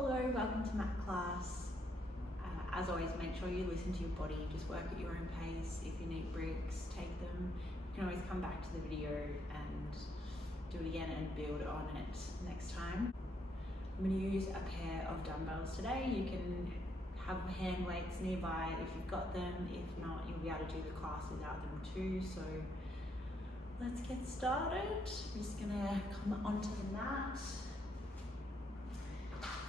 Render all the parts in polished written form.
Hello, welcome to Mat Class. As always, make sure you listen to your body, just work at your own pace. If you need breaks, take them. You can always come back to the video and do it again and build on it next time. I'm going to use a pair of dumbbells today. You can have hand weights nearby if you've got them. If not, you'll be able to do the class without them too. So let's get started. I'm just going to come onto the mat.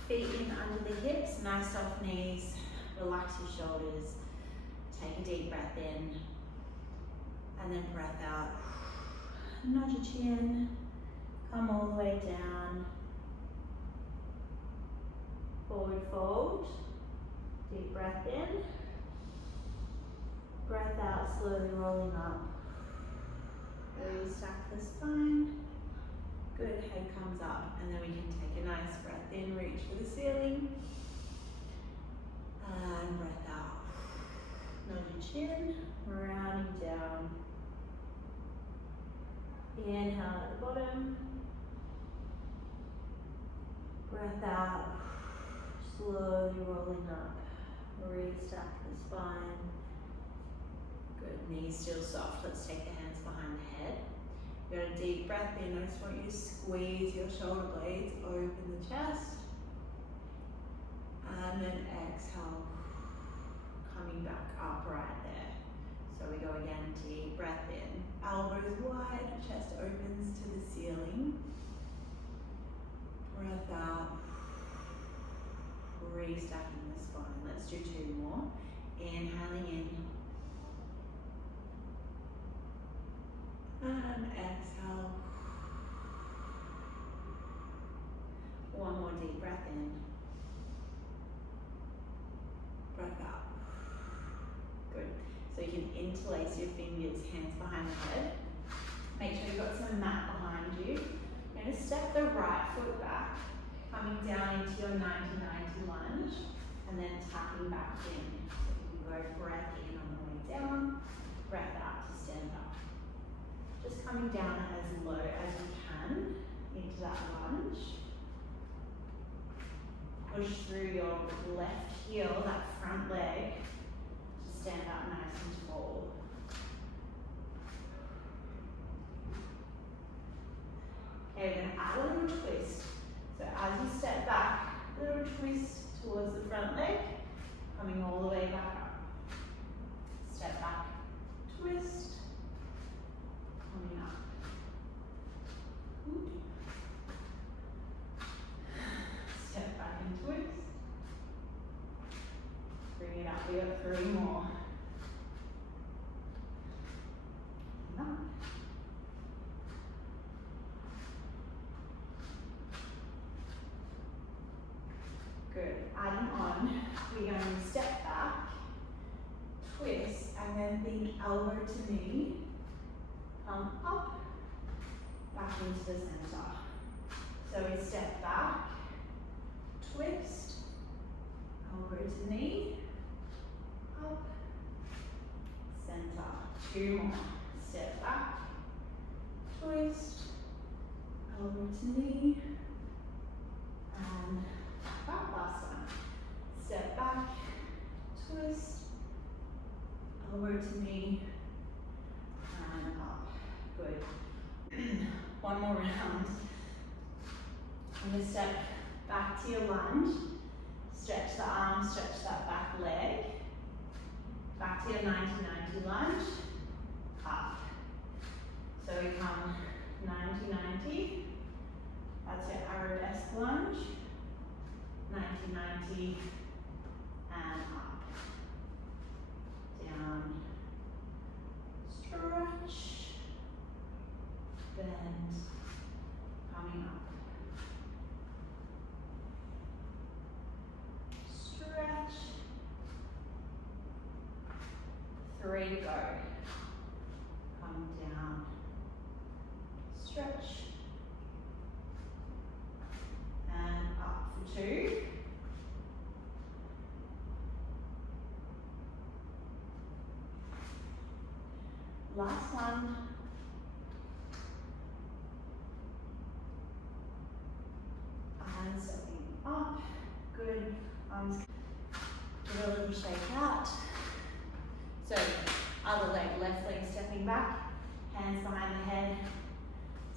Feet in under the hips, nice soft knees, relax your shoulders, take a deep breath in, and then breath out. Nod your chin, come all the way down, forward fold, deep breath in, breath out, slowly rolling up, restack the spine. Good, head comes up, and then we can take a nice breath in, reach for the ceiling, and breath out. Nod your chin, rounding down. Inhale at the bottom, breath out, slowly rolling up, restack the spine. Good, knees still soft, let's take the hands behind the head. You got a deep breath in. I just want you to squeeze your shoulder blades, open the chest, and then exhale, coming back up right there. So we go again, deep breath in, elbows wide, chest opens to the ceiling. Breath out, restacking the spine. Let's do two more. Inhaling in. And exhale. One more deep breath in. Breath out. Good. So you can interlace your fingers, hands behind the head. Make sure you've got some mat behind you. You're going to step the right foot back, coming down into your 90-90 lunge, and then tucking back in. So you can go breath in on the way down, breath out to stand up. Just coming down as low as you can into that lunge. Push through your left heel, that front leg, to stand up nice and tall. Okay, we're going to add a little twist. So as you step back, a little twist towards the front leg, coming all the way back up. Step back, twist. Coming up. Good. Step back and twist. Bring it up. We got three more. Up. Good. Adding on, we're going to step back, twist, and then think elbow to knee. Come up, back into the center. So we step back, twist, elbow to knee, up, center. Two more. Step back, twist, elbow to knee, and back last time. Step back, twist, elbow to knee, and up. Good. One more round. I'm going to step back to your lunge. Stretch the arms, stretch that back leg. Back to your 90-90 lunge. Up. So we come 90-90. That's your arabesque lunge. 90-90 and up. Down. Stretch. Bend, coming up. Stretch. 3 to go. Come down. Stretch. And up for 2. Last one. And stepping up. Arms, give it a little shake out. So, other leg, left leg stepping back, hands behind the head,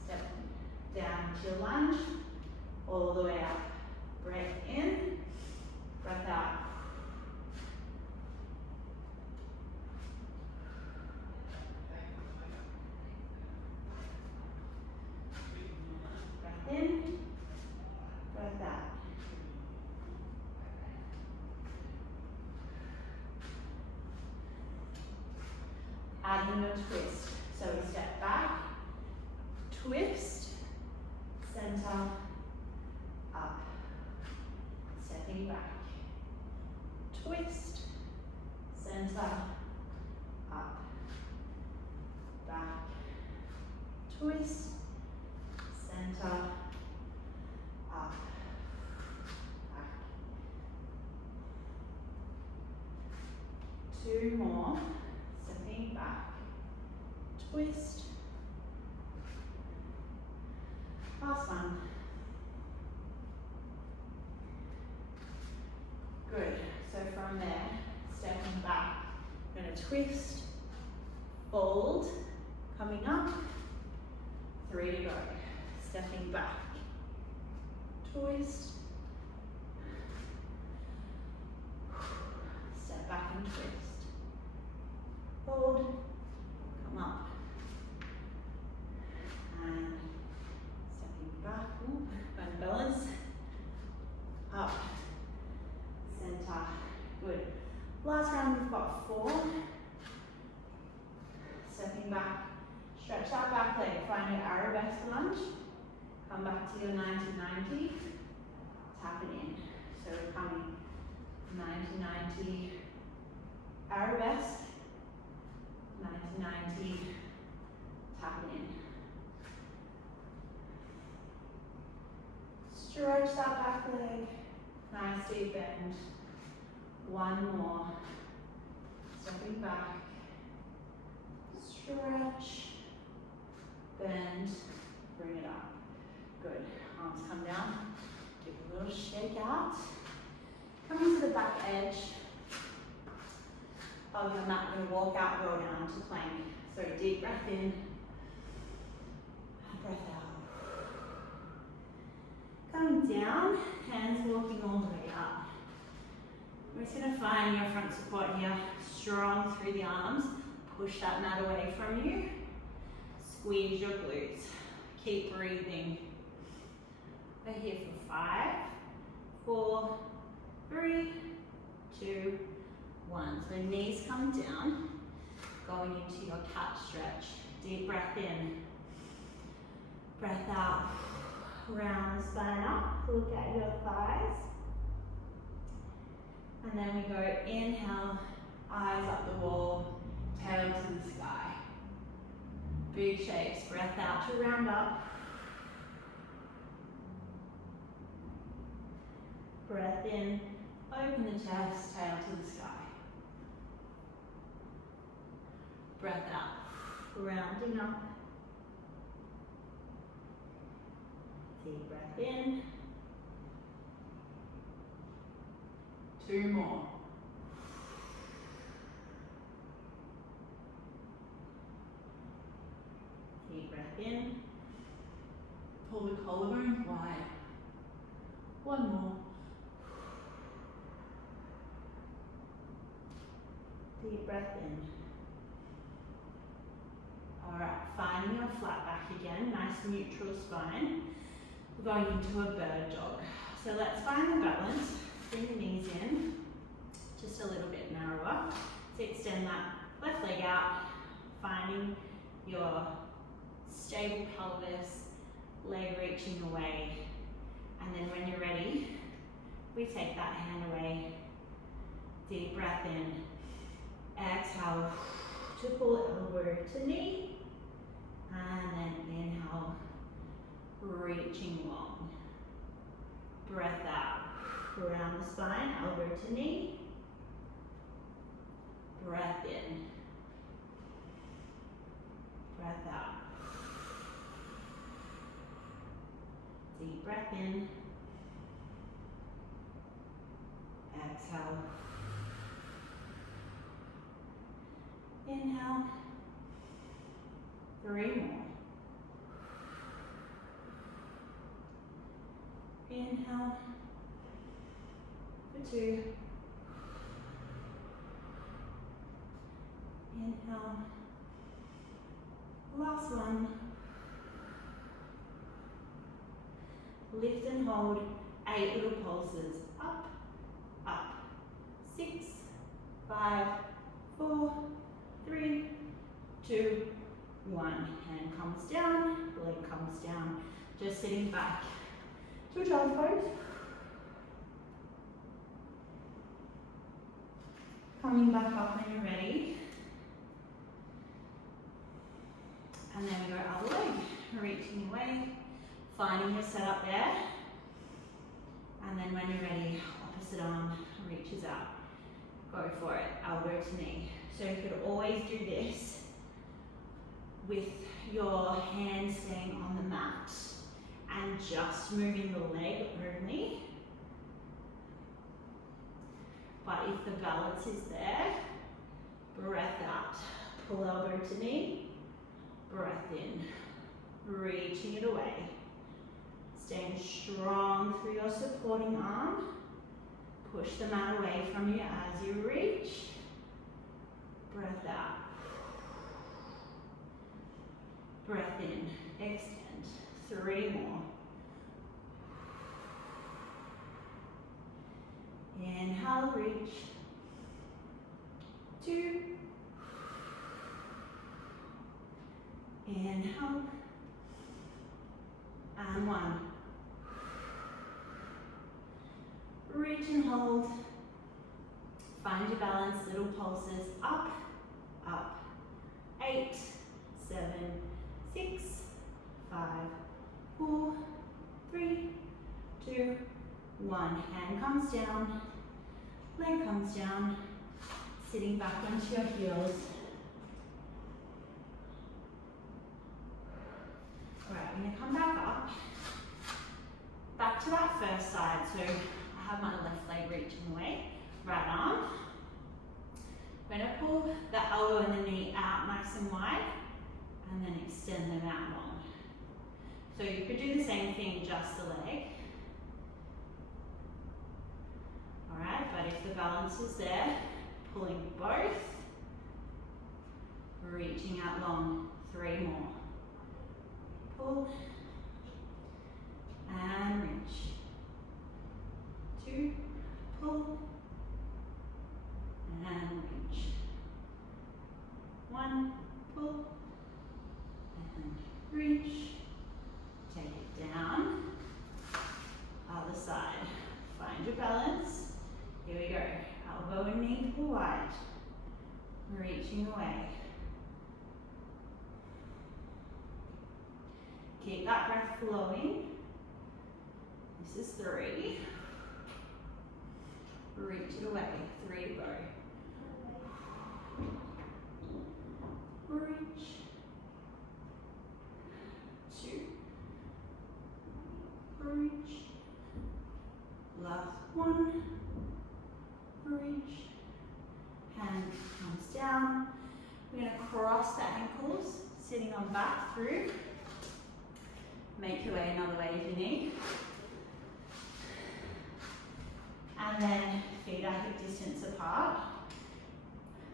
step down to your lunge, all the way up. Breath in, breath out. Breath in, breath out. Adding a twist. So we step back, twist, center, up, stepping back, twist, center, up, back, twist, center, up, back. 2 more, stepping back, twist, last one. Good, so from there, stepping back, I'm going to twist, fold, coming up, 3 to go. Stepping back, twist, step back and twist, fold, come up, and stepping back, and balance, up, center, good. Last round we've got 4, stepping back, stretch that back leg, find your arabesque lunge, come back to your 90-90, tap it in. So we're coming 90-90, arabesque, 90-90, tap it in. Stretch that back leg, nice deep bend. 1 more, stepping back, stretch, bend, bring it up. Good, arms come down, give a little shake out. Coming to the back edge of your mat, we're going to walk out, roll down to plank. So deep breath in, breath out. Coming down, hands walking all the way up. We're just going to find your front support here, strong through the arms. Push that mat away from you. Squeeze your glutes. Keep breathing. We're here for 5, 4, 3, 2, 1. So knees come down, going into your cat stretch. Deep breath in. Breath out. Round the spine up. Look at your thighs. And then we go inhale, eyes up the wall, tail to the sky. Big shapes, breath out to round up. Breath in, open the chest, tail to the sky. Breath out, rounding up. Deep breath in. 2 more. Deep breath in. Pull the collarbone wide. 1 more. Deep breath in. Alright, finding your flat back again, nice neutral spine. We're going into a bird dog. So let's find the balance. Bring the knees in, just a little bit narrower. So extend that left leg out, finding your stable pelvis, leg reaching away. And then when you're ready, we take that hand away. Deep breath in. Exhale to pull elbow to knee. And then inhale, reaching long. Breath out. Around the spine, elbow to knee. Breath in. Breath out. Deep breath in. Exhale. Inhale. 3 more. Inhale. For 2. Inhale. Last one. Lift and hold 8 little pulses. Up, up. 6, 5, 4, 3, 2, 1. Hand comes down, leg comes down. Just sitting back to a child's pose. Coming back up when you're ready. And then we go other leg, reaching away, finding your setup there. And then when you're ready, opposite arm reaches out. Go for it, elbow to knee. So you could always do this with your hand staying on the mat and just moving the leg only. But if the balance is there, breath out. Pull elbow to knee, breath in, reaching it away. Staying strong through your supporting arm. Push the mat away from you as you reach. Breath out. Breath in, extend. 3 more. Inhale, reach. 2. Inhale. And 1. Reach and hold. Find your balance, little pulses. Up, up. 8, 7, 6, 5, 4, 3, 2, 1. Hand comes down, leg comes down, sitting back onto your heels. Alright, we're going to come back up. Back to that first side. So I have my left leg reaching away, right arm. I'm going to pull the elbow and the knee out nice and wide and then extend them out long. So you could do the same thing, just the leg. Alright, but if the balance is there, pulling both, reaching out long. 3 more. Pull and reach. 2, pull and reach. 1, pull and reach. Take it down. Other side. Find your balance. Here we go. Elbow and knee pull wide. Reaching away. Keep that breath flowing. This is 3. Reach it away. 3 to go. Reach. 2. Reach. Last 1. Reach. Hand comes down. We're going to cross the ankles, sitting on back through. Make your way another way if you need. And then feet are hip distance apart.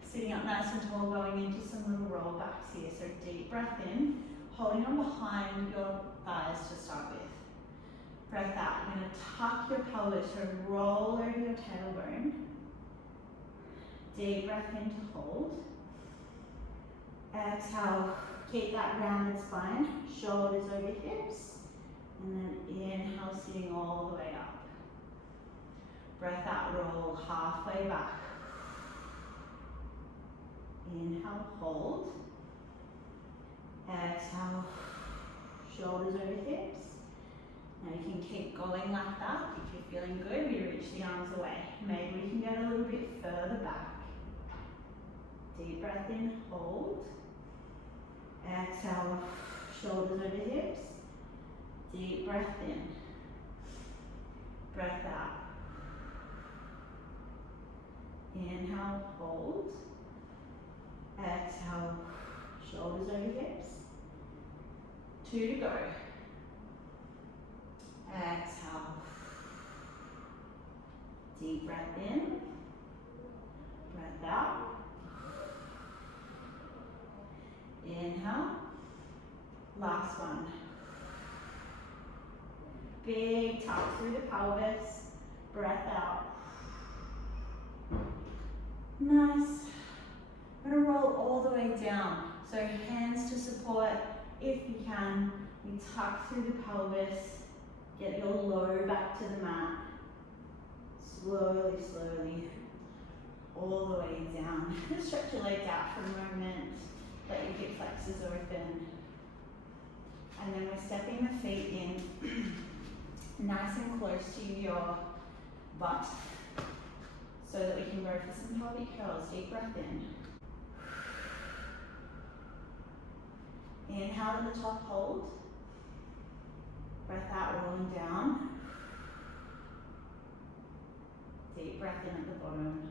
Sitting up nice and tall, going into some little roll backs here. So deep breath in, holding on behind your thighs to start with. Breath out. You're going to tuck your pelvis, so roll over your tailbone. Deep breath in to hold. Exhale. Keep that rounded spine, shoulders over hips, and then inhale, sitting all the way up. Breath out, roll halfway back. Inhale, hold. Exhale, shoulders over hips. Now you can keep going like that. If you're feeling good, we reach the arms away. Maybe we can get a little bit further back. Deep breath in, hold. Exhale, shoulders over hips. Deep breath in. Breath out. hold. Exhale, shoulders over hips. 2 to go. Exhale. Deep breath in. Breath out. Inhale. Last one. Big tuck through the pelvis. Breath out. Nice. We're going to roll all the way down. So hands to support if you can. You tuck through the pelvis. Get your low back to the mat. Slowly, slowly. All the way down. Stretch your legs out for a moment. Let your hip flexors open. And then we're stepping the feet in nice and close to your butt so that we can go for some pelvic curls. Deep breath in. Inhale at the top, hold. Breath out, rolling down. Deep breath in at the bottom.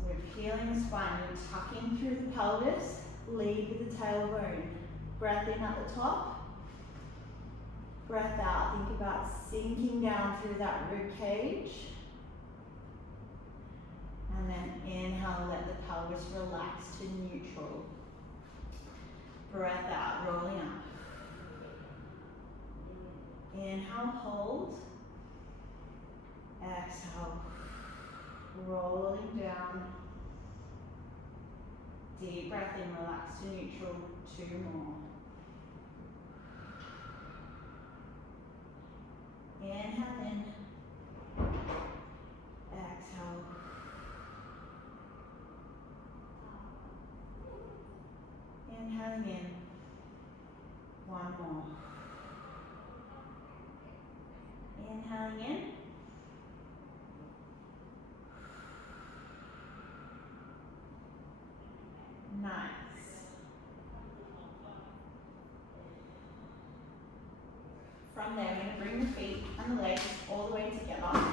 So we're peeling the spine, we're tucking through the pelvis, lead with the tailbone. Breath in at the top. Breath out, think about sinking down through that rib cage. And then inhale, let the pelvis relax to neutral. Breath out, rolling up. Inhale, hold. Exhale, rolling down. Deep breath in, relax to neutral. 2 more. Inhale in. Exhale. Inhaling in. 1 more. Inhaling in. Nice. From there, we're going to bring the feet and the legs all the way together.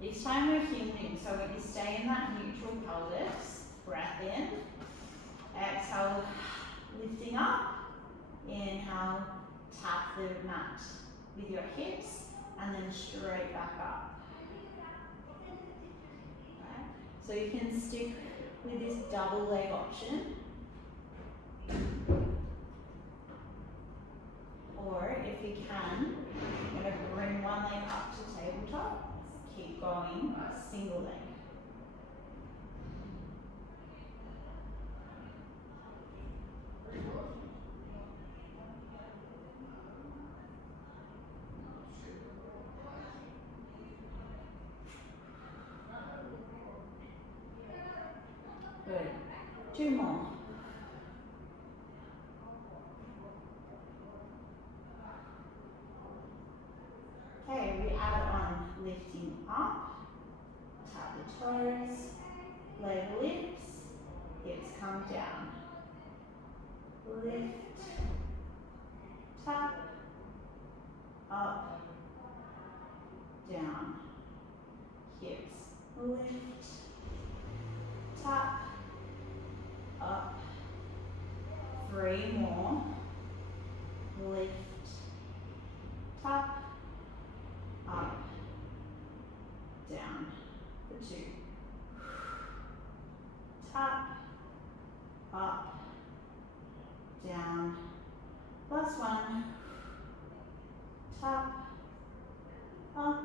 This time we're hinging, so when you stay in that neutral pelvis, breath in. Exhale, lifting up. Inhale, tap the mat with your hips and then straight back up. Right. So you can stick with this double leg option. Or if you can, you're going to bring one leg up to tabletop. Keep going, single leg. Good. 2 more. Okay, we add on lifting up, tap the toes, leg lifts, hips come down. Lift, tap, up, down. Hips, lift, tap, up. 3 more. Lift, tap, up, down. For 2. Tap, up, down. Last one. Tap, up,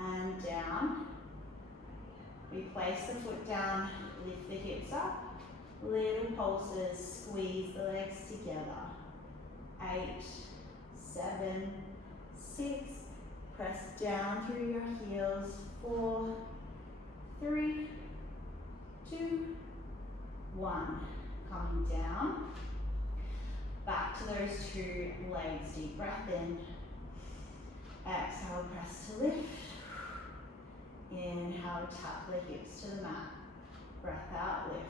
and down. We place the foot down, lift the hips up. Little pulses, squeeze the legs together. 8, 7, 6, press down through your heels. 4, 3, 2, 1. Coming down. Back to those 2 legs. Deep breath in. Exhale, press to lift. Inhale, tap the hips to the mat. Breath out, lift.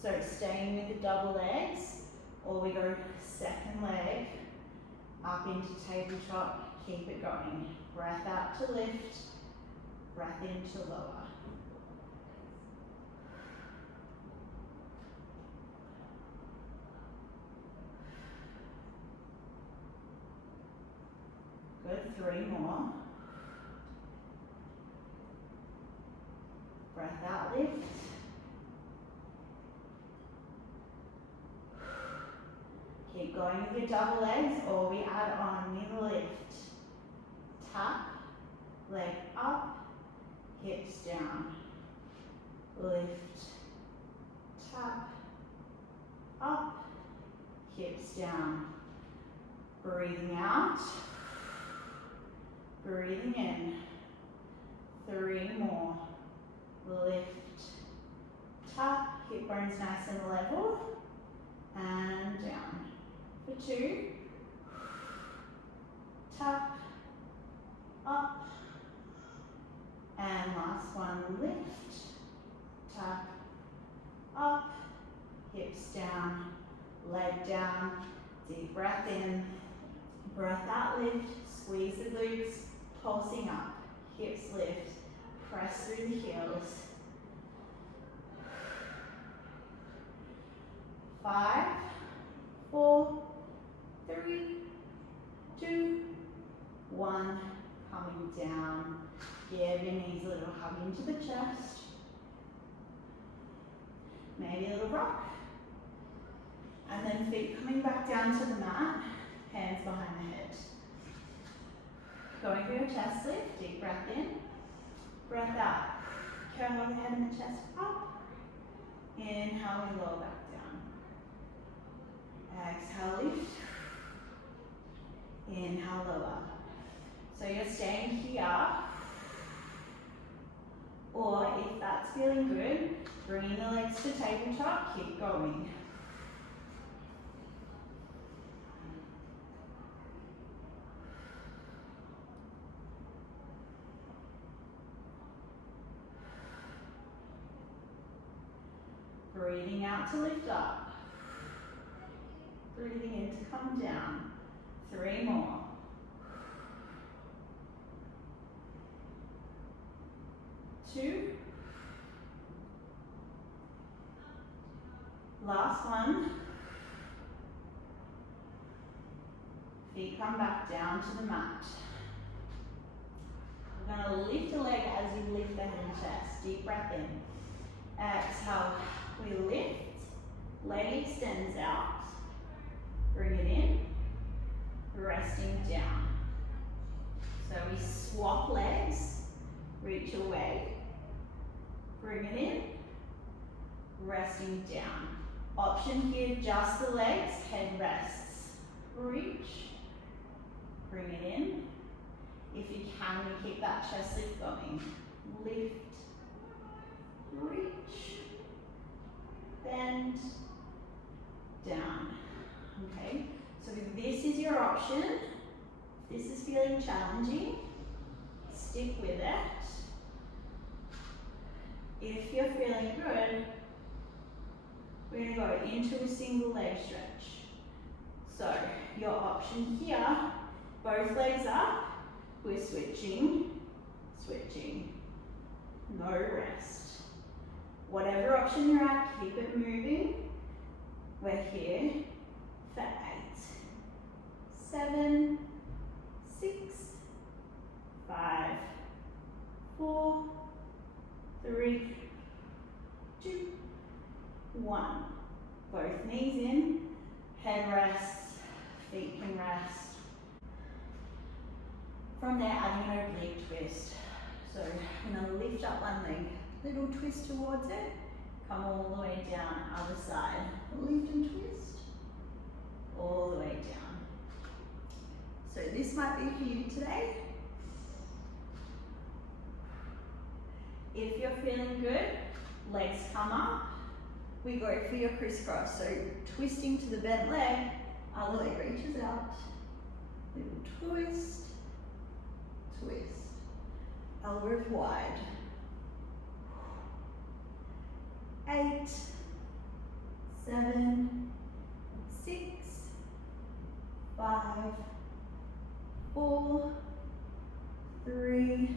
So staying with the double legs, or we go second leg, Up into tabletop, keep it going. Breath out to lift, breath in to lower. Good, 3 more. Breath out, lift. Keep going with your double legs, or we add on with lift. Tap, leg up, hips down. Lift, tap, up, hips down. Breathing out, breathing in. 3 more. Lift, tap, hip bones nice and level, and down. For 2, tap, up, and last one, lift, tap, up, hips down, leg down, deep breath in, breath out, lift, squeeze the glutes, pulsing up, hips lift, press through the heels. 5, 4, 3, 2, 1. Coming down. Give your knees a little hug into the chest. Maybe a little rock. And then feet coming back down to the mat, hands behind the head. Going for your chest lift, deep breath in, breath out. Curl the head and the chest up. Inhale, we lower back down. Exhale, lift. Inhale, lower. So you're staying here, or if that's feeling good, bringing the legs to tabletop, keep going. Breathing out to lift up. Breathing in to come down. 3 more. Two. Last one. Feet come back down to the mat. We're going to lift a leg as you lift the head and chest. Deep breath in. Exhale. We lift. Leg extends out. Bring it in. Resting down. So we swap legs. Reach away. Bring it in. Resting down. Option here, just the legs, head rests. Reach. Bring it in. If you can, we keep that chest lift going. Lift. Reach. Bend. Down. Okay, so if this is your option, if this is feeling challenging, stick with it. If you're feeling good, we're going to go into a single leg stretch. So your option here, both legs up, we're switching, switching, no rest. Whatever option you're at, keep it moving. We're here for 8, 7, 6, 5, 4, 3, 2, 1. Both knees in, head rests, feet can rest. From there, adding an oblique twist. So I'm going to lift up one leg, little twist towards it, come all the way down, other side. Lift and twist, all the way down. So this might be for you today. If you're feeling good, legs come up. We go for your crisscross. So twisting to the bent leg, other leg reaches out. Little twist, twist. Elbows wide. 8, 7, 6, 5, 4, 3,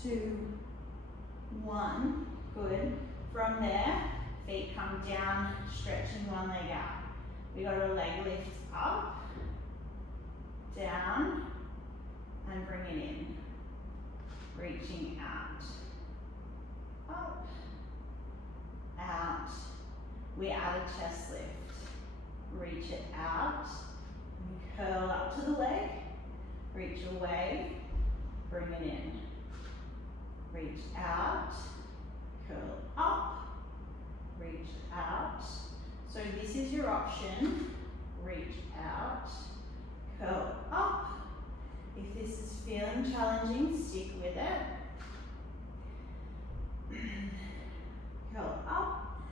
2, 1. Good. From there, feet come down, stretching one leg out. We got a leg lift up, down, and bring it in. Reaching out, up, out. We add a chest lift. Reach it out, and curl up to the leg. Reach away, bring it in. Reach out, curl up, reach out. So this is your option. Reach out, curl up. If this is feeling challenging, stick with it. Curl up.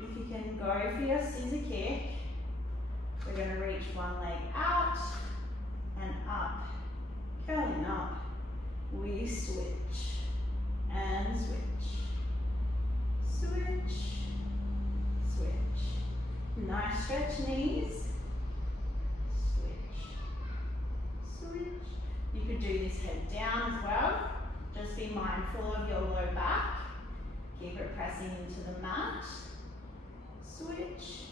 If you can go for your scissor kick, we're going to reach one leg out and up. Curling up. We switch and switch. Switch, switch. Nice stretch knees. Switch, switch. You could do this head down as well. Just be mindful of your low back. Keep it pressing into the mat. Switch.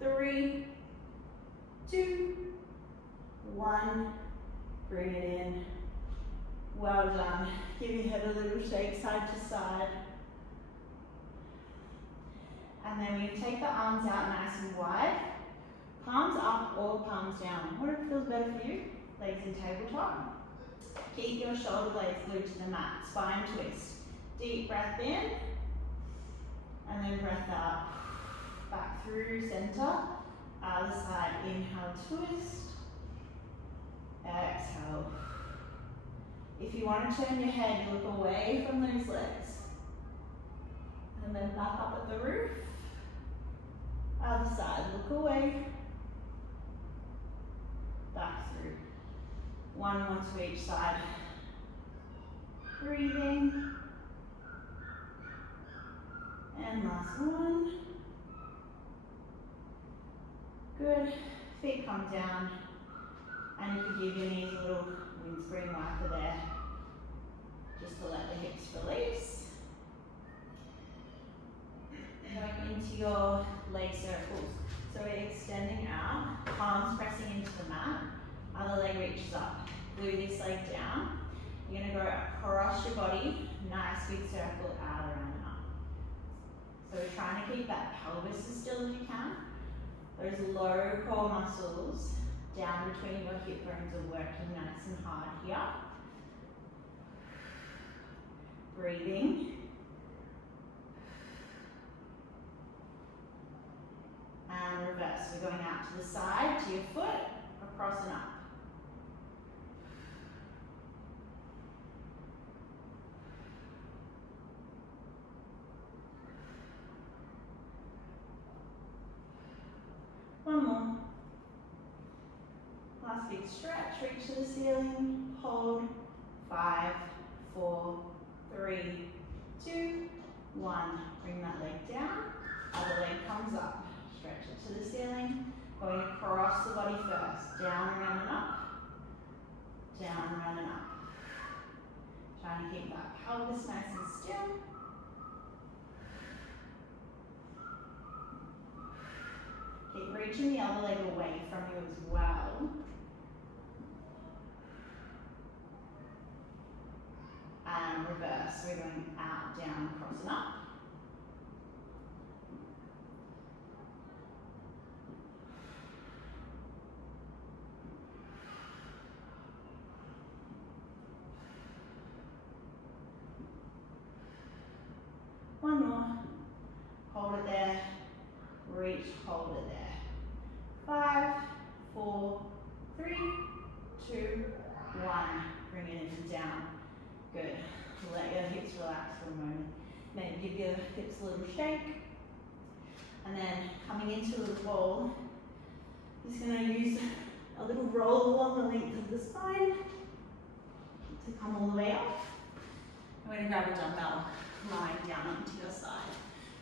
3, 2, 1. Bring it in. Well done. Give your head a little shake side to side. And then we take the arms out nice and wide. Palms up or palms down. Whatever feels better for you. Legs in tabletop. Keep your shoulder blades glued to the mat. Spine twist. Deep breath in. And then breath out. Back through center. Other side. Inhale, twist. Exhale. If you want to turn your head, look away from those legs. And then back up at the roof. Other side, look away. Back through. One more to each side. Breathing. And last one. Good. Feet come down. And you can give your knees a little windscreen wiper there, just to let the hips release. Going into your leg circles. So we're extending out, palms pressing into the mat, other leg reaches up. Glue this leg down. You're going to go across your body, nice big circle out, around and up. So we're trying to keep that pelvis as still as you can. Those low core muscles down between your hip bones are working nice and hard here. Breathing. And reverse. We're going out to the side, to your foot, across and up. One more. Last big stretch, reach to the ceiling, hold. 5, 4, 3, 2, 1. Bring that leg down, other leg comes up. Stretch it to the ceiling, going across the body first. Down, around and up. Down, around and up. Trying to keep that pelvis nice and still. Keep reaching the other leg away from you as well. And reverse. We're going out, down, across and up. One more. Hold it there. Reach, hold it there. 5, 4, 3, 2, 1. Bring it in and down. Good. Let your hips relax for a moment. Maybe give your hips a little shake. And then coming into a little ball, just going to use a little roll along the length of the spine to come all the way up. I'm going to grab a dumbbell, lying down onto your side.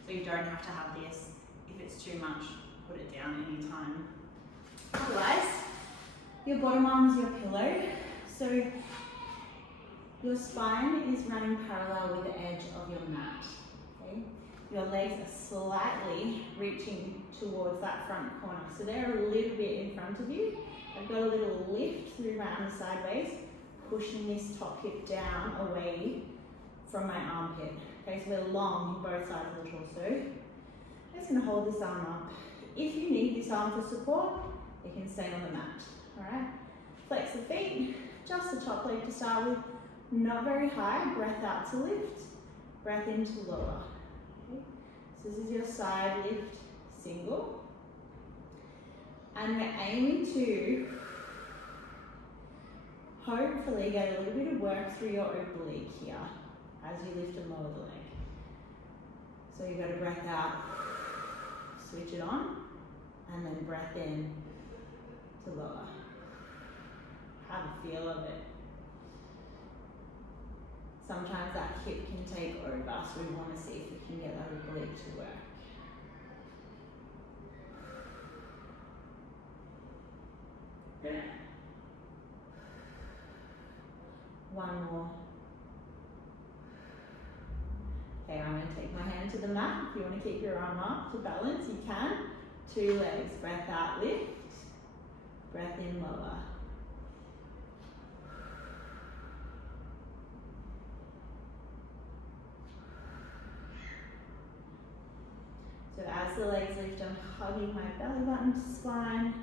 So you don't have to have this. If it's too much, put it down anytime. Otherwise, Your bottom arm is your pillow. So your spine is running parallel with the edge of your mat. Okay? Your legs are slightly reaching towards that front corner. So they're a little bit in front of you. I've got a little lift through my arms sideways, pushing this top hip down away from my armpit. Okay, so we're long in both sides of the torso. I'm just going to hold this arm up. If you need this arm for support, it can stay on the mat. Alright? Flex the feet, just the top leg to start with. Not very high. Breath out to lift. Breath in to lower. Okay? So this is your side lift single. And we're aiming to hopefully get a little bit of work through your oblique here as you lift and lower the leg. So you've got to breath out, switch it on, and then breath in to lower. Have a feel of it. Sometimes that hip can take over, so we want to see if we can get that oblique to work. One more. Okay, I'm going to take my hand to the mat. If you want to keep your arm up to balance, you can. 2 legs. Breath out, lift. Breath in, lower. So as the legs lift, I'm hugging my belly button to spine.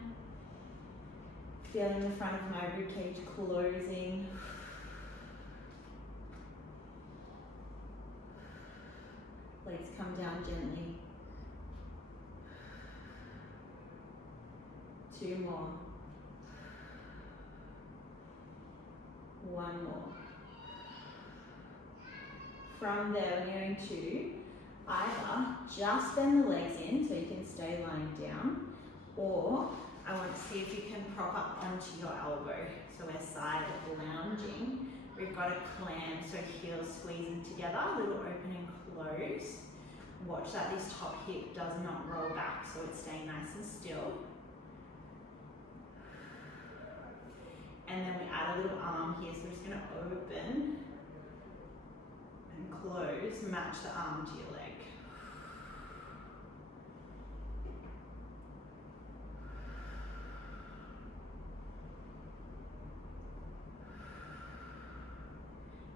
Feeling the front of my ribcage closing. Legs come down gently. 2 more. 1 more. From there, we're going to either just bend the legs in so you can stay lying down, or I want to see if you can prop up onto your elbow. So we're side lounging. We've got a clam, so heels squeezing together, a little open and close. Watch that this top hip does not roll back, so it's staying nice and still. And then we add a little arm here, so we're just going to open and close, match the arm to your leg.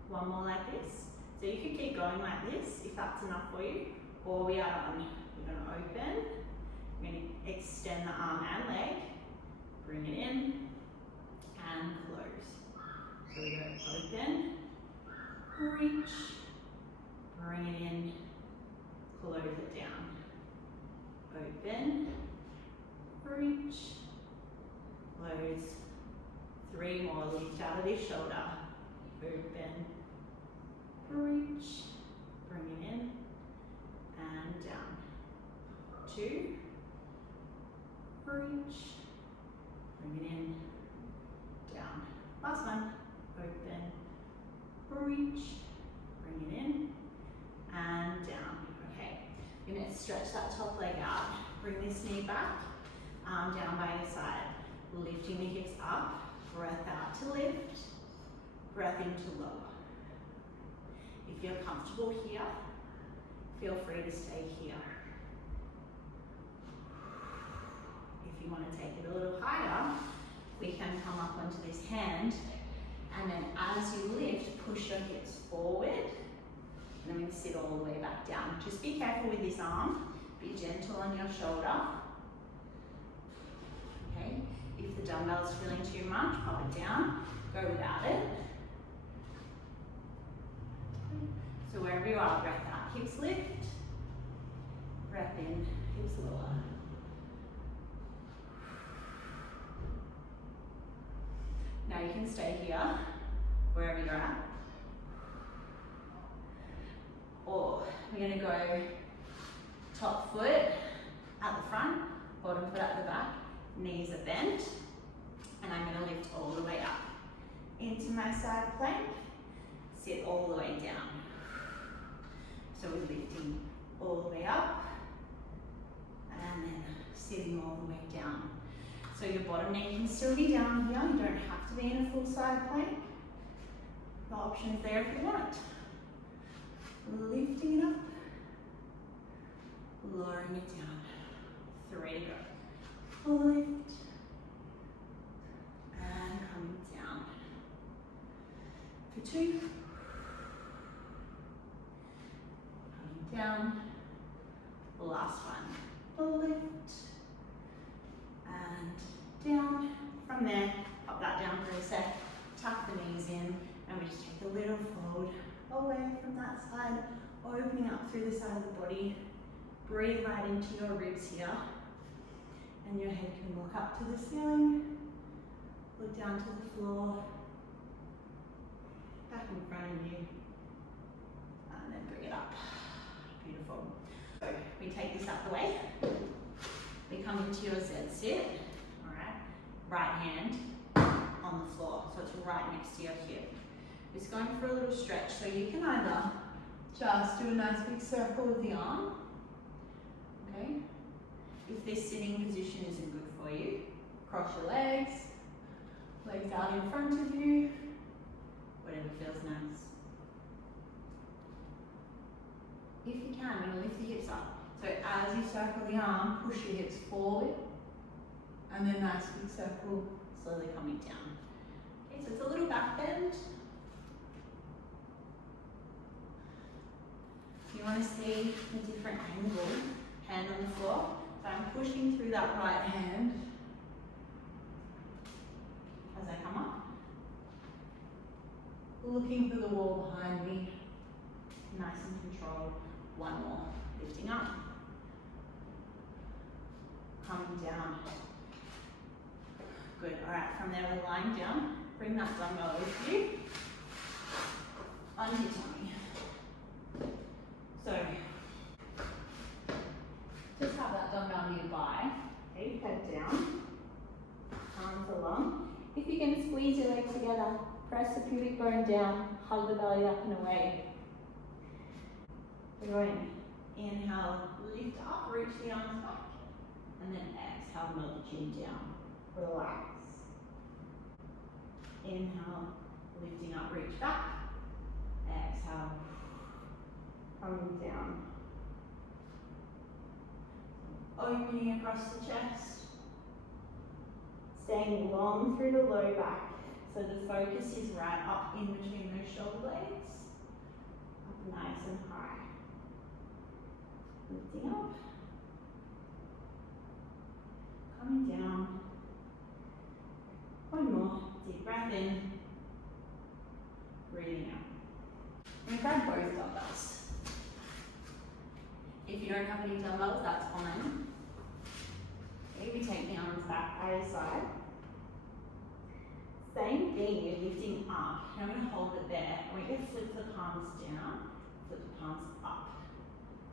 One more like this. So you could keep going like this if that's enough for you. Or we add on. We're going to open. We're going to extend the arm and leg. Bring it in. And close. So we go open. Reach. Bring it in. Close it down. Open. Reach. Close. 3 more. Lift out of this shoulder. Open. Reach, bring it in, and down. 2, reach, bring it in, down. Last one, open, reach, bring it in, and down. Okay, you're going to stretch that top leg out. Bring this knee back, arm down by your side. Lifting the hips up, breath out to lift, breath in to lower. If you're comfortable here, feel free to stay here. If you want to take it a little higher, we can come up onto this hand, and then as you lift, push your hips forward, and then we sit all the way back down. Just be careful with this arm, be gentle on your shoulder. Okay, if the dumbbell is feeling too much, pop it down, go without it. So wherever you are, breath out, hips lift, breath in, hips lower. Now you can stay here, wherever you're at. Or we're going to go top foot at the front, bottom foot at the back, knees are bent, and I'm going to lift all the way up into my side plank, sit all the way down. So we're lifting all the way up and then sitting all the way down. So your bottom knee can still be down here. You don't have to be in a full side plank. The option's there if you want. Lifting it up, lowering it down. 3 to go. Lift, and coming down. For 2. Coming down. Last one. Lift, and down. From there, pop that down for a sec. Tuck the knees in, and we just take a little fold away from that side, opening up through the side of the body. Breathe right into your ribs here, and your head can look up to the ceiling, look down to the floor, back in front of you, and then bring it up. Beautiful. So we take this out the way, we come into your Z sit, all right, right hand on the floor, so it's right next to your hip. Just going for a little stretch, so you can either just do a nice big circle with the arm, okay? If this sitting position isn't good for you, cross your legs, legs out in front of you, whatever feels nice. If you can, we're going to lift the hips up. So as you circle the arm, push your hips forward, and then nice big circle, slowly coming down. Okay, so it's a little back bend. You want to see a different angle, hand on the floor. So I'm pushing through that right hand as I come up. Looking for the wall behind me, nice and controlled. One more, lifting up, coming down. Good, all right, from there we're lying down. Bring that dumbbell with you, onto your tummy. So, just have that dumbbell nearby. Okay, head down, arms along. If you can squeeze your legs together, press the pubic bone down, hug the belly up and away. We're going inhale, lift up, reach the arms back, and then exhale, melt the chin down. Relax. Inhale, lifting up, reach back. Exhale, coming down. Opening across the chest. Staying long through the low back. So the focus is right up in between those shoulder blades. Up nice and high. Lifting up. Coming down. One more. Deep breath in. Breathing out. And grab both dumbbells. If you don't have any dumbbells, that's fine. Okay, we take the arms back at your side. Same thing, you're lifting up. Now I'm going to hold it there. I want you to flip the palms down, flip the palms up.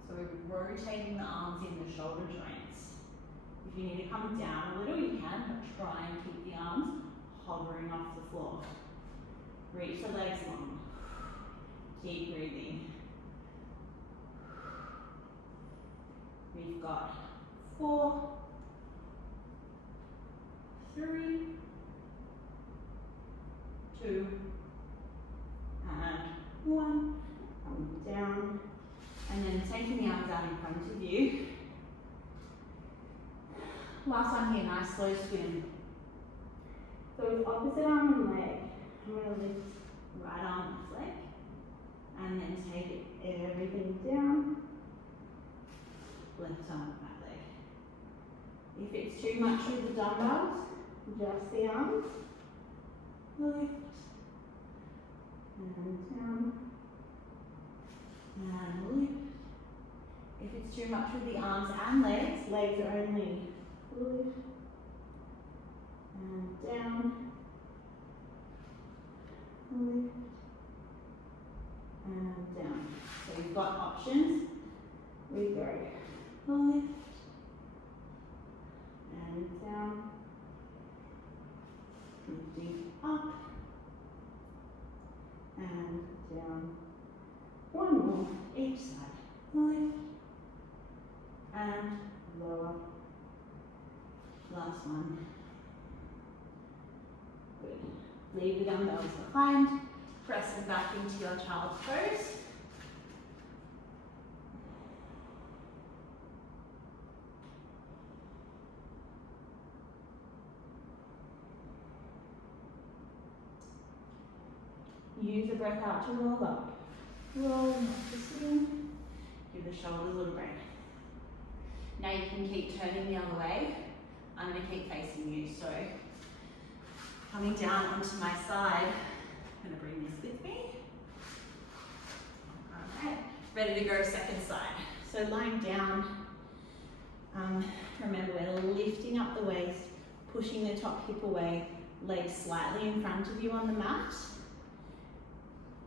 So we're rotating the arms in the shoulder joints. If you need to come down a little, you can, but try and keep the arms hovering off the floor. Reach the legs long. Keep breathing. We've got 4, 3, 2, and 1. Coming down, and then taking the arms out in front of you. Last one here, nice slow swim. So with opposite arm and leg, I'm going to lift right arm, left leg, and then take everything down. Left arm, right leg. If it's too much with the dumbbells, just the arms. Lift. And down. And lift. If it's too much with the arms and legs, legs are only lift. And down. Lift. And down. So you've got options. We go lift. And down. Lifting up. And down. One more, each side. Lift. And lower. Last one. Leave the dumbbells behind, press them back into your child's pose. Use the breath out to roll up. Roll, not to sitting. Give the shoulders a little break. Now you can keep turning the other way. I'm going to keep facing you. So coming down onto my side, I'm going to bring this with me. Alright, ready to go second side. So lying down, remember we're lifting up the waist, pushing the top hip away, legs slightly in front of you on the mat.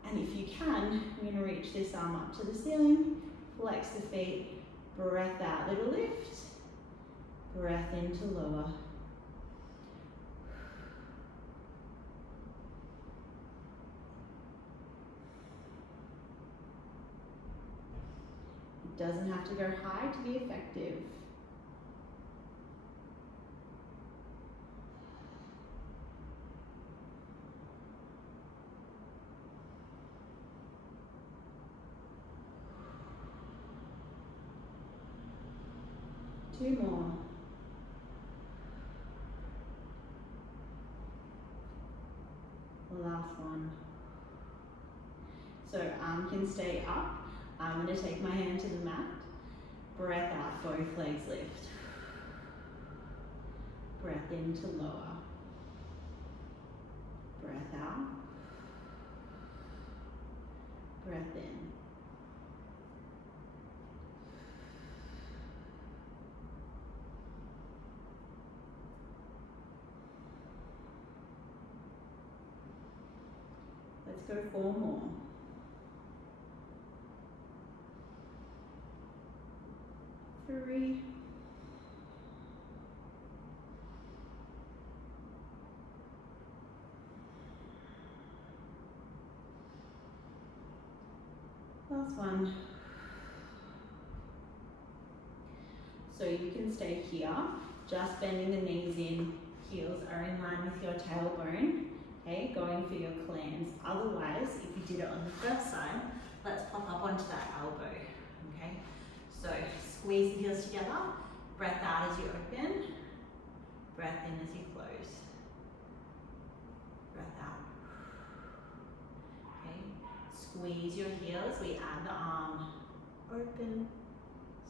And if you can, you're going to reach this arm up to the ceiling, flex the feet, breath out, little lift, breath into lower. It doesn't have to go high to be effective. Two more. Last one. So arm can stay up. I'm going to take my hand to the mat. Breath out, both legs lift. Breath into lower. Breath out. Breath in. Let's go 4 more. 3. Last one. So you can stay here, just bending the knees in, heels are in line with your tailbone. Okay, going for your clams. Otherwise, if you did it on the first side, let's pop up onto that elbow. Okay, so squeeze the heels together, breath out as you open, breath in as you close. Breath out. Okay, squeeze your heels, we add the arm open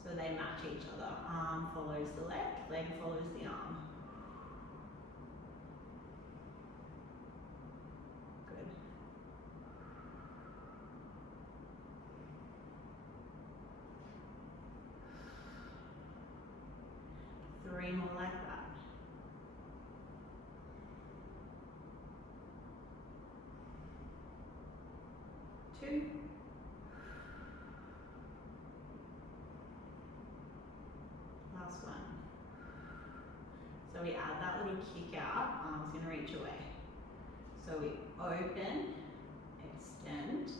so they match each other. Arm follows the leg follows the arm. Good. Three more like that. Two. Last one. So we add that little kick out, arm's going to reach away. So we open, extend,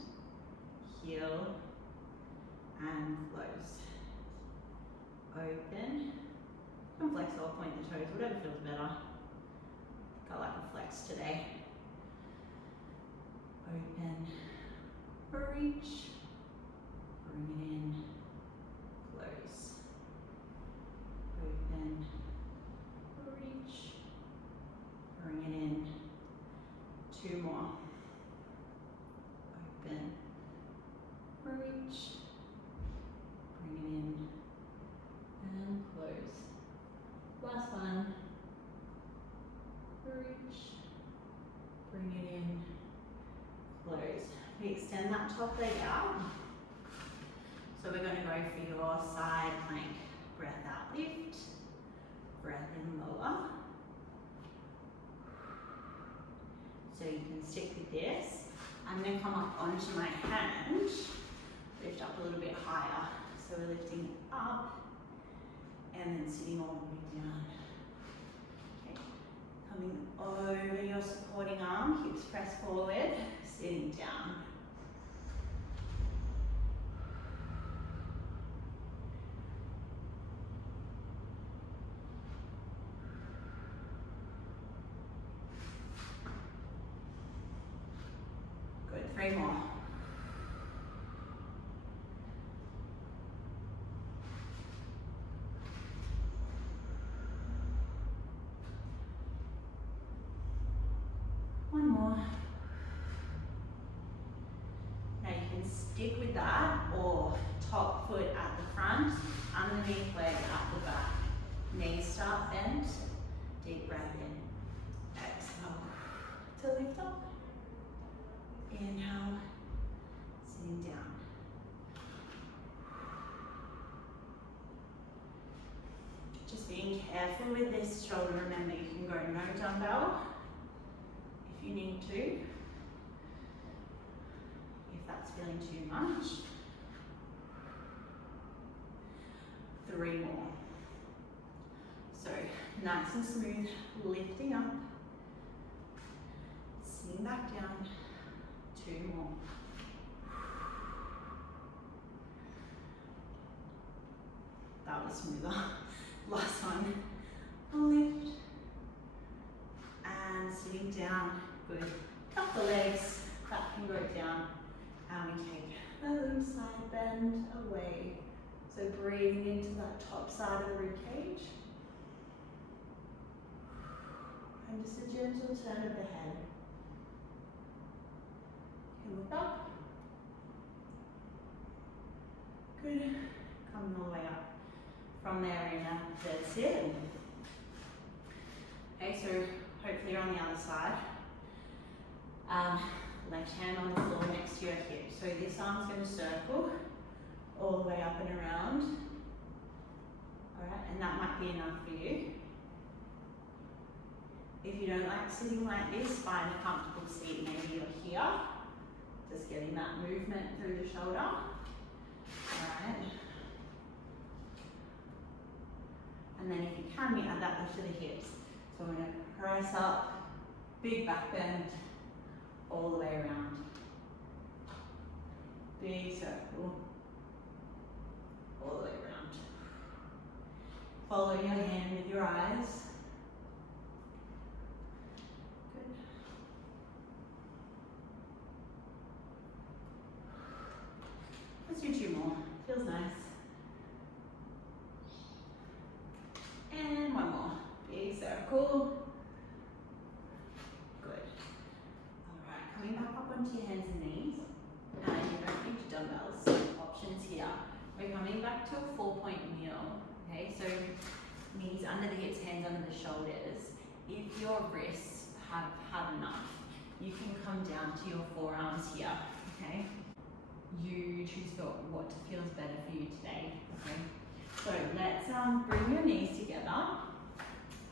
heel, and close. Open, and flex or point the toes, whatever feels better. I like a flex today. Open, reach, bring it in, close. Open, reach, bring it in. Two more. Open, reach, bring it in, and close. Last one. Reach, bring it in, close. We extend that top leg out. So we're going to go for your side plank. Breath out, lift. Breath in, lower. So you can stick with this. I'm going to come up onto my hand, lift up a little bit higher. So we're lifting up and then sitting all the way down. Okay. Coming over your supporting arm, hips press forward, sitting down. 3 more. One more. Now you can stick with that, or top foot at the front, underneath leg at the back. Knees start bent, deep breath in. Exhale to lift up. Inhale, sitting down. Just being careful with this shoulder. Remember, you can go no dumbbell if you need to, if that's feeling too much. 3 more. So nice and smooth, lifting up, sitting back down. 2 more. That was smoother. Last one. Lift and sitting down. Good. Tuck the legs, that can go down, and we take a little side bend away. So breathing into that top side of the rib cage. And just a gentle turn of the head. You can look up. Good. Coming all the way up. From there in a dead sit. Okay, so hopefully you're on the other side. Left hand on the floor next to your hip. So this arm's going to circle all the way up and around. Alright, and that might be enough for you. If you don't like sitting like this, find a comfortable seat. Maybe you're here. Just getting that movement through the shoulder. Alright. And then if you can, we add that lift to the hips. So we're going to press up, big back bend, all the way around. Big circle, all the way around. Follow your hand with your eyes. Good. Let's do 2 more. Feels nice. And 1 more. Big circle. Good. Alright, coming back up onto your hands and knees. And you don't need dumbbells. Options here. We're coming back to a 4-point kneel. Okay, so knees under the hips, hands under the shoulders. If your wrists have had enough, you can come down to your forearms here. Okay? You choose what feels better for you today. Okay? So let's bring your knees together,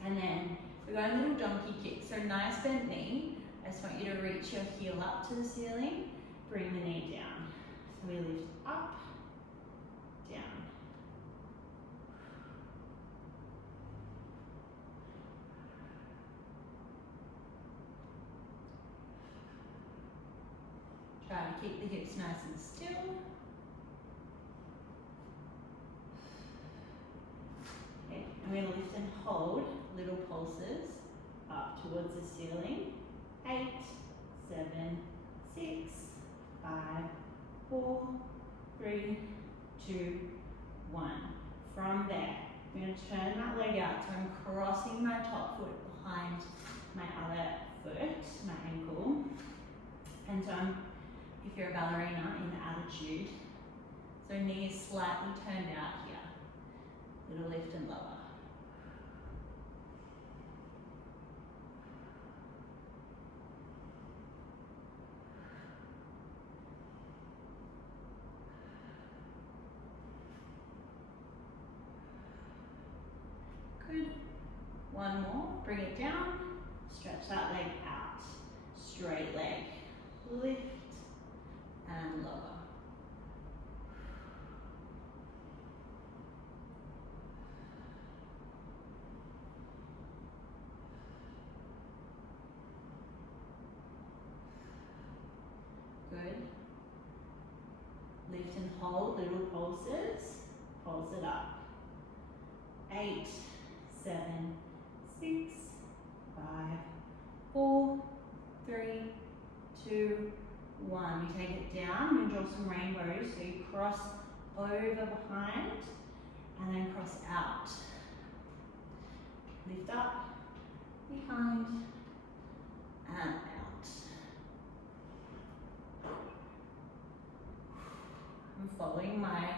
and then we're going a little donkey kick. So nice bent knee. I just want you to reach your heel up to the ceiling, bring the knee down. So we lift up, down. Try to keep the hips nice and still. I'm going to lift and hold little pulses up towards the ceiling. 8, 7, 6, 5, 4, 3, 2, 1. From there, I'm going to turn that leg out. So I'm crossing my top foot behind my other foot, my ankle. And so if you're a ballerina, in attitude. So knee is slightly turned out here. Little lift and lower. Good. 1 more. Bring it down. Stretch that leg out. Straight leg. Lift and lower. Good. Lift and hold, little pulses. Pulse it up. 8, 7, 6, 5, 4, 3, 2, 1. We take it down and draw some rainbows. So you cross over behind and then cross out. Lift up, behind, and out. I'm following my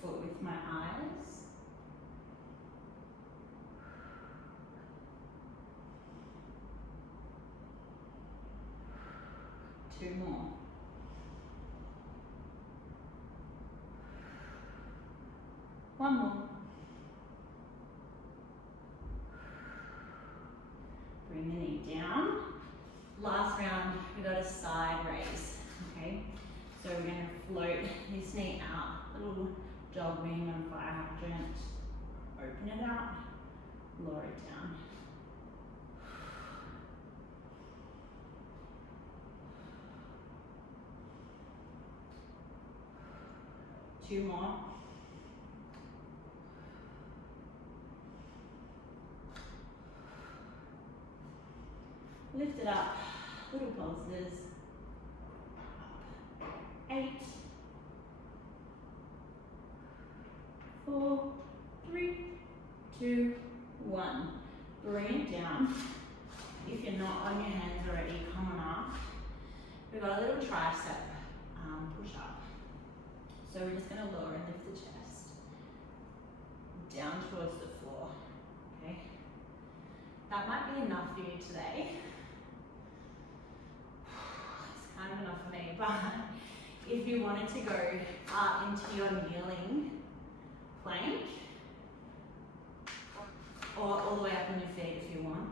foot with my eyes. Two more. One more. Bring the knee down. Last round, we got a side raise, okay? So we're gonna float this knee out, little jog wing on fire hydrant. Open it out, lower it down. Two more. Lift it up, little pulses. 8, 4, 3, 2, 1. Bring it down. If you're not on your hands already, come on up. We've got a little tricep push up. So we're just going to lower and lift the chest down towards the floor. Okay. That might be enough for you today. It's kind of enough for me, but if you wanted to go up into your kneeling plank, or all the way up on your feet if you want.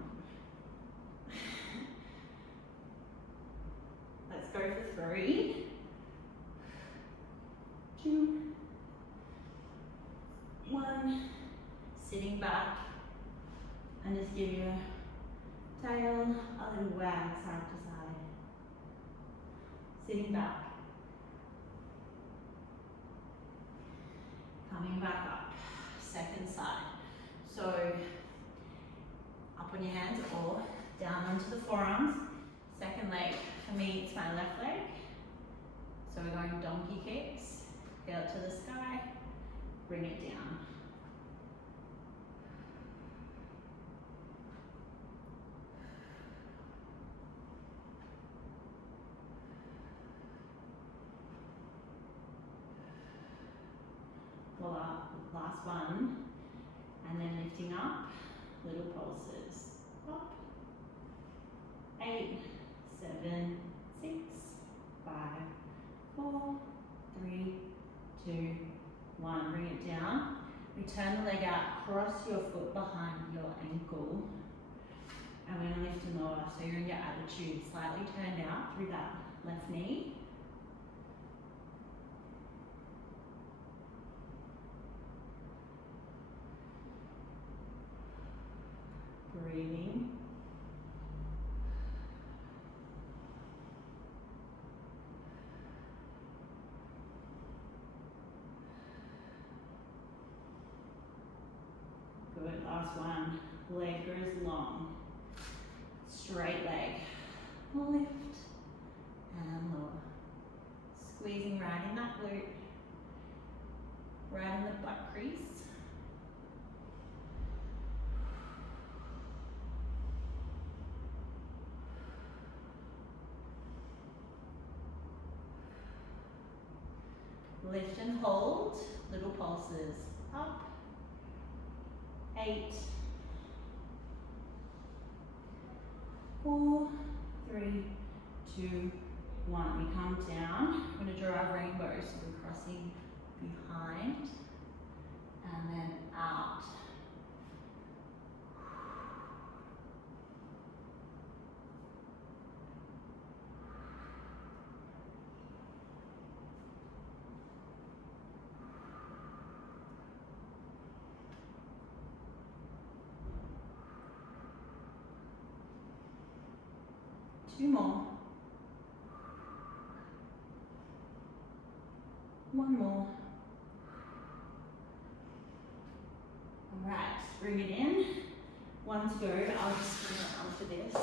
Let's go for 3, 2, 1. Sitting back, and just give your tail a little wag side to side. Sitting back. Coming back up, second side. So up on your hands or down onto the forearms. Second leg, for me it's my left leg. So we're going donkey kicks, get up to the sky, bring it down. Last one, and then lifting up, little pulses. Up. 8, 7, 6, 5, 4, 3, 2, 1. Bring it down. Return the leg out, cross your foot behind your ankle. And we're going to lift and lower, so you're in your attitude, slightly turned out through that left knee. Breathing. Good, last one. Leg goes long. Straight leg. Lift and lower. Squeezing right in that glute. Right in the butt crease. Lift and hold, little pulses. Up. 8, 4, 3, 2, 1. We come down. We're going to draw our rainbow, so we're crossing behind and then out. Two more. One more. All right, bring it in. One to go. I'll just bring it onto this.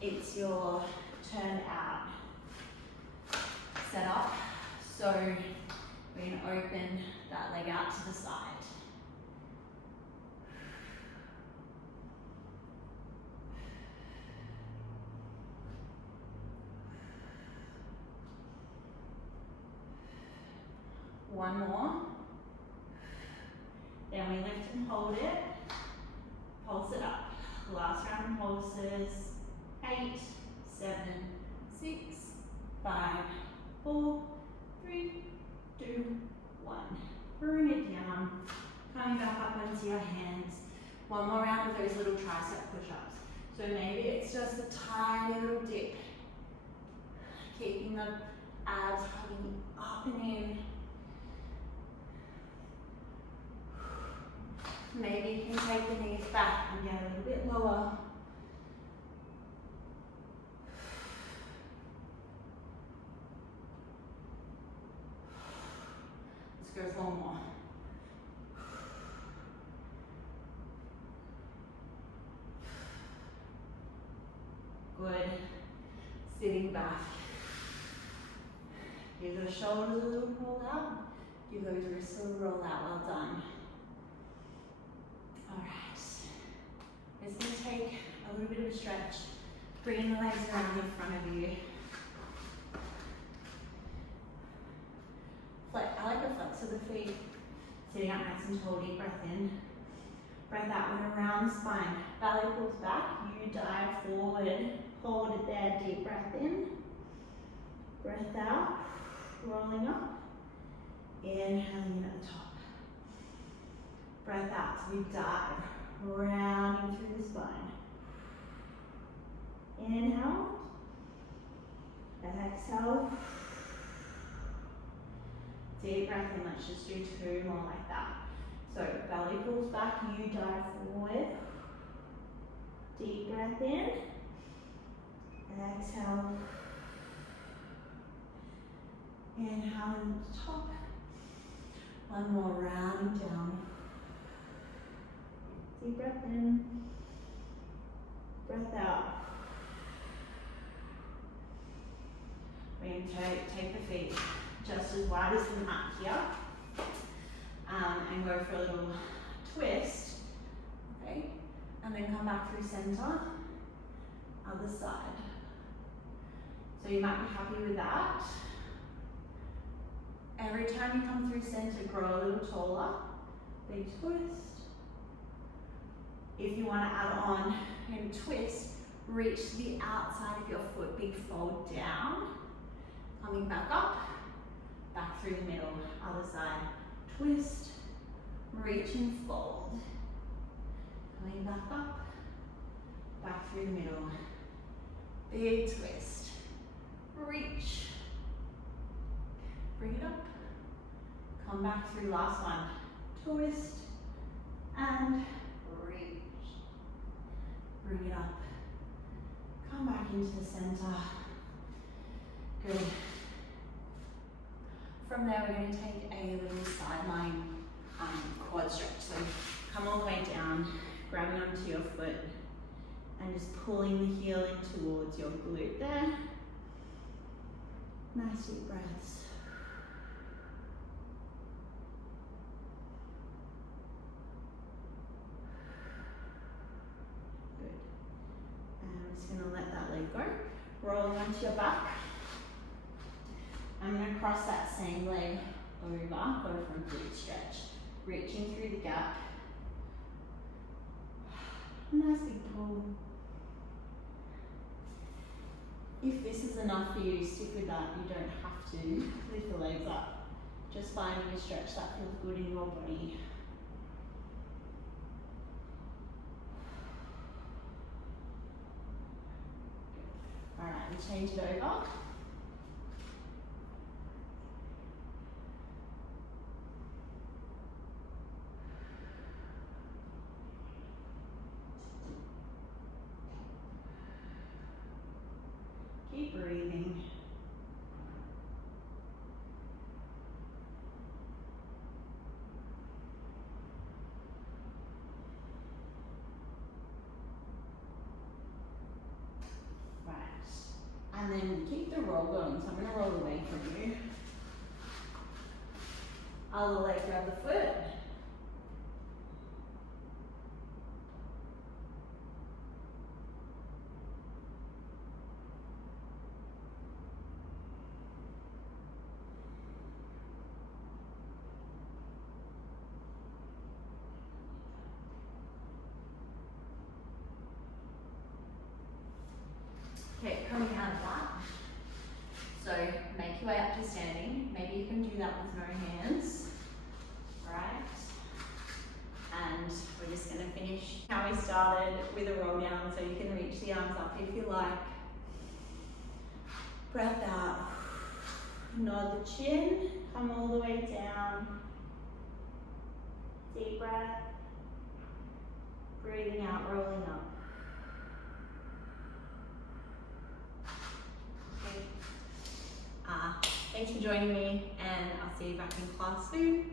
It's your turn out. So we're going to open that leg out to the side. One more. Then we lift and hold it. Pulse it up. Last round of pulses. 8, 7, 6, 5, 4, 3, 2, 1. Bring it down. Coming back up onto your hands. One more round of those little tricep push-ups. So maybe it's just a tiny little dip. Keeping the abs hugging up and in. Maybe you can take the knees back and get a little bit lower. Let's go for one more. Good. Sitting back. Give those shoulders a little roll out. Give those wrists a little roll out. Well done. Alright. It's going to take a little bit of a stretch. Bring the legs around in front of you. I like a flex of the feet. Sitting up nice and tall. Deep breath in. Breath out when around the spine. Belly pulls back. You dive forward. Hold it there. Deep breath in. Breath out. Rolling up. Inhaling at the top. Breath out. So we dive. Rounding through the spine. Inhale. Exhale. Deep breath in. Let's just do 2 more like that. So belly pulls back, you dive forward. Deep breath in. Exhale. Inhale to the top. One more, rounding down. Deep breath in. Breath out. We're going to take the feet just as wide as the mat here. And go for a little twist. Okay? And then come back through center. Other side. So you might be happy with that. Every time you come through center, grow a little taller. Big twist. If you want to add on and twist, reach to the outside of your foot, big fold down. Coming back up, back through the middle, other side. Twist, reach and fold. Coming back up, back through the middle. Big twist, reach. Bring it up, come back through, last one. Twist and reach. Bring it up, come back into the center. Good. From there, we're going to take a little sideline quad stretch. So come all the way down, grabbing onto your foot, and just pulling the heel in towards your glute there. Nice deep breaths. Good. And I'm just going to let that leg go. Rolling onto your back. I'm going to cross that same leg over, go for a glute stretch. Reaching through the gap. Nice big pull. If this is enough for you, stick with that. You don't have to lift the legs up. Just finding a stretch that feels good in your body. Alright, we change it over. Keep breathing. Right. And then keep the roll going. So I'm going to roll away from you. Other leg, grab the foot. Okay, coming out of that. So make your way up to standing. Maybe you can do that with no hands. Alright. And we're just going to finish how we started with a roll down, so you can reach the arms up if you like. Breath out. Nod the chin. Come all the way down. Deep breath. Breathing out, rolling up. Okay. Thanks for joining me, and I'll see you back in class soon.